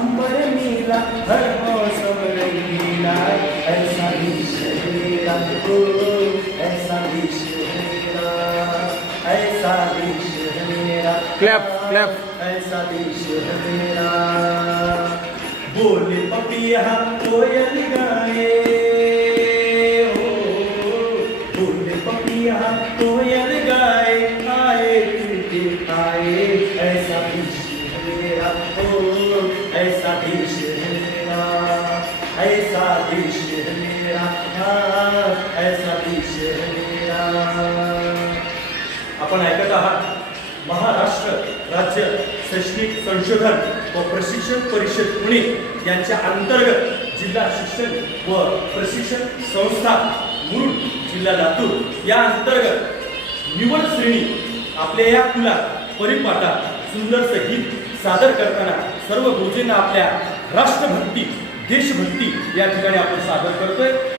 अंबर नीला हर मौसम रंगीला ऐसा देश है मेरा ओ ऐसा देश है मेरा ऐसा देश है मेरा क्लैप क्लैप ऐसा देश है मेरा बोले पपिया कोयल गाए हो बोले पपिया कोयल गाए आए तुझे आए ऐसा देश है मेरा ओ ऐसा देश है मेरा ऐसा देश है मेरा ऐसा देश है मेरा। आपण ऐकत आहात महाराष्ट्र राज्य शैक्षणिक संशोधन व प्रशिक्षण परिषद पुणे यांच्या अंतर्गत जिल्हा शिक्षण व प्रशिक्षण संस्था मुरुड जिल्हा लातूर या अंतर्गत निवड श्रेणी आपल्या या कुलात परिपाठात सुंदरसं गीत सादर करताना सर्व गुरुजींना आपल्या राष्ट्रभक्ती देशभक्ती या ठिकाणी आपण सादर करतोय।